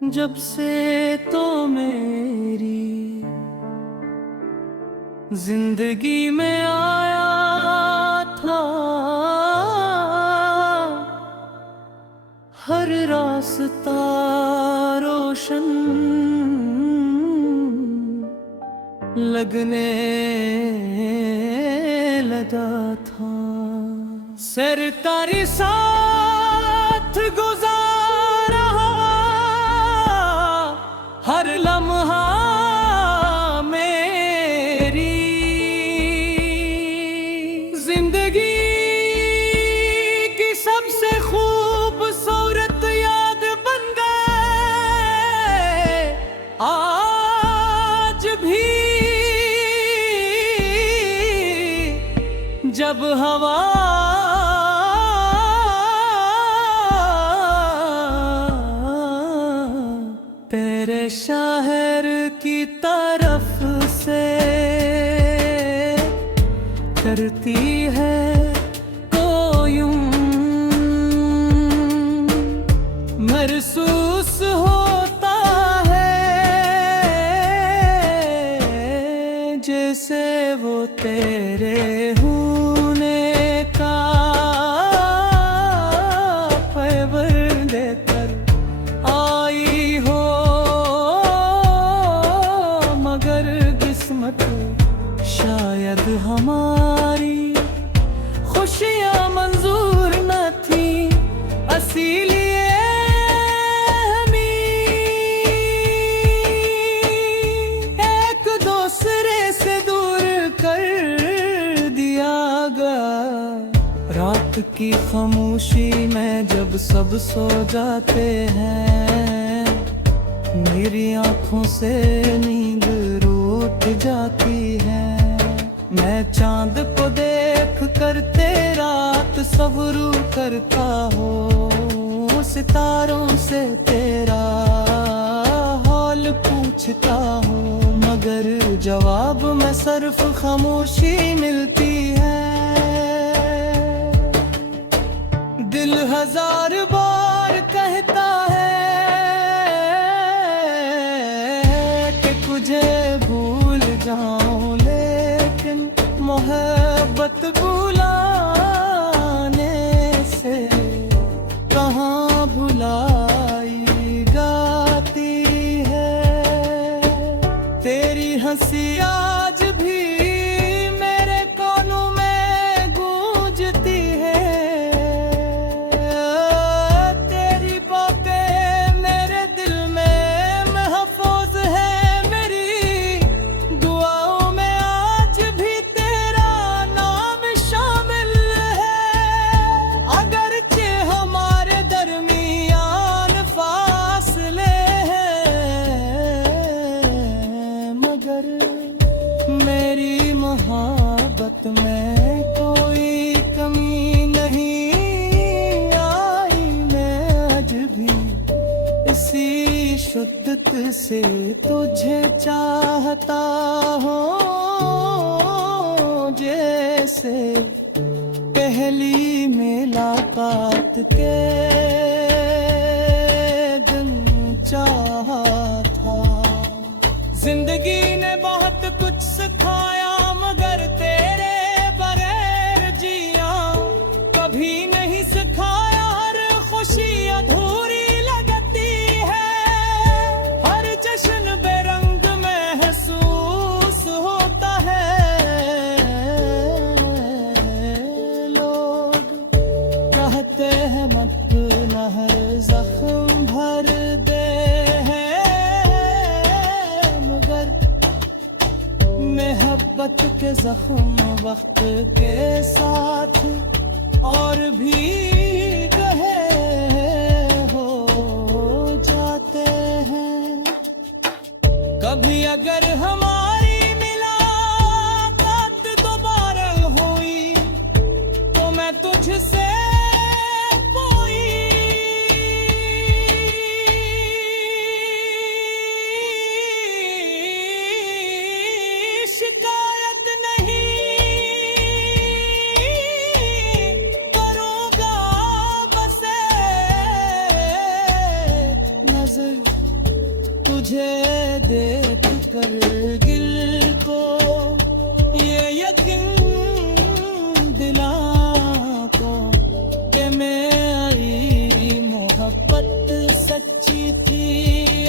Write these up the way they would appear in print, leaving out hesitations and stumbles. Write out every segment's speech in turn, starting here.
जब से तो मेरी जिंदगी में आया था, हर रास्ता रोशन लगने लगा था। सरकारी साथ गुजारा हर लम्हा मेरी जिंदगी की सबसे खूबसूरत याद बन गए आज भी। जब हवा तेरे शहर की तरफ से करती है तो यूं महसूस होता है जैसे वो तेरे होने का पैवर लेकर आई हो। मगर किस्मत शायद हमारी खुशियाँ मंजूर न थी, इसीलिए एक दूसरे से दूर कर दिया गया। रात की खामोशी में जब सब सो जाते हैं, मेरी आंखों से नींद रूठ जाती है। मैं चांद को देख कर तेरा तस्वुर करता हूँ, सितारों से तेरा हाल पूछता हूँ, मगर जवाब में सिर्फ खामोशी मिलती है। दिल हजार बार कहता है कि तुझे भूल जाऊं, लेकिन मोहब्बत भुलाने से कहाँ भुलाई जाती है। तेरी हंसी आज भी मेरे कानों में गूंजती है, तेरी बातें मेरे दिल में महफूज है। मेरी दुआओं में आज भी तेरा नाम शामिल है। अगरचे हमारे दरमियान फासले हैं, मगर मेरी मोहब्बत में कोई कमी नहीं आई। मैं आज भी इसी शिद्दत से तुझे चाहता हूँ, जैसे पहली मुलाकात के दिन चाहा था। जिंदगी ने बहुत कुछ सिखाया, मगर तेरे बगैर जिया कभी नहीं सिखाया। हर खुशी अधूरी लगती है, हर जश्न बेरंग महसूस होता है। लोग कहते हैं मत न हर जख्म भर दे हैं, मगर मोहब्बत के जख्म वक्त के साथ और भी गहरे हो जाते हैं। कभी अगर हमारी मुलाकात दोबारा हुई तो मैं तुझसे कोई शिकायत नहीं करूँगा। बस नजर तुझे देख कर दिल को ये यकीन दिला को कि मेरी मोहब्बत सच्ची थी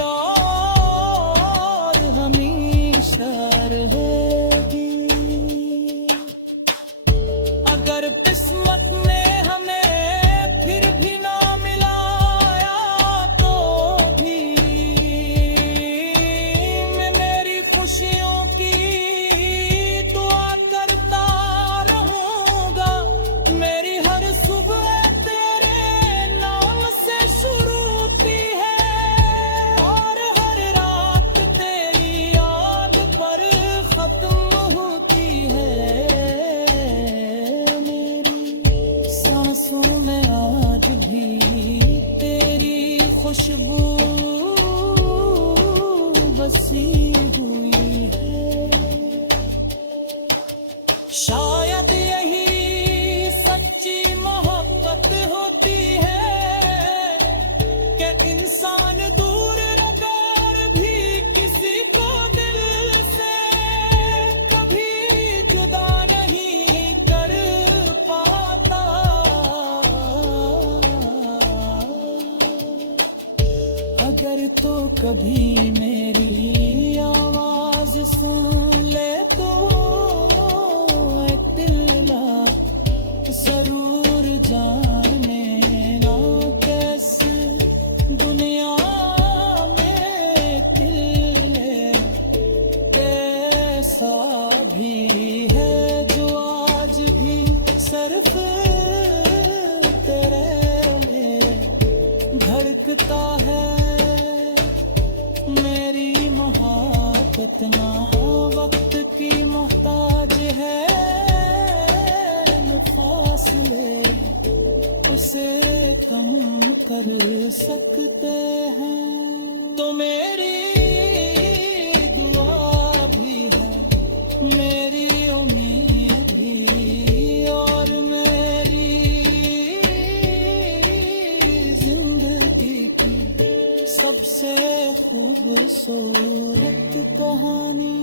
और हमेशा रहेगी। अगर किस्मत ने हमें फिर भी ना मिलाया तो भी मैं मेरी खुशियों की दुआ करता रहूंगा। मेरी हर सुबह तेरे नाम से शुरू होती है और हर रात तेरी याद पर खत्म होती है। मेरी सांसों में आज भी तेरी खुशबू बसी हुई है। शायद यही सच्ची मोहब्बत होती है कि इंसान दूर रहकर भी किसी को दिल से कभी जुदा नहीं कर पाता। अगर तो कभी मेरी आवाज सुन ले तो एक दिल जरूर जाने ना कैसे दुनिया में दिल कैसा भी है जो आज भी सिर्फ तेरे लिए धड़कता है। मेरी मोहब्बत ना वक्त की मोहताज है, फासले उसे कम कर सकते हैं। तो मेरी दुआ भी है, मेरी उम्मीद भी और मेरी जिंदगी की सबसे खूबसूरत कहानी।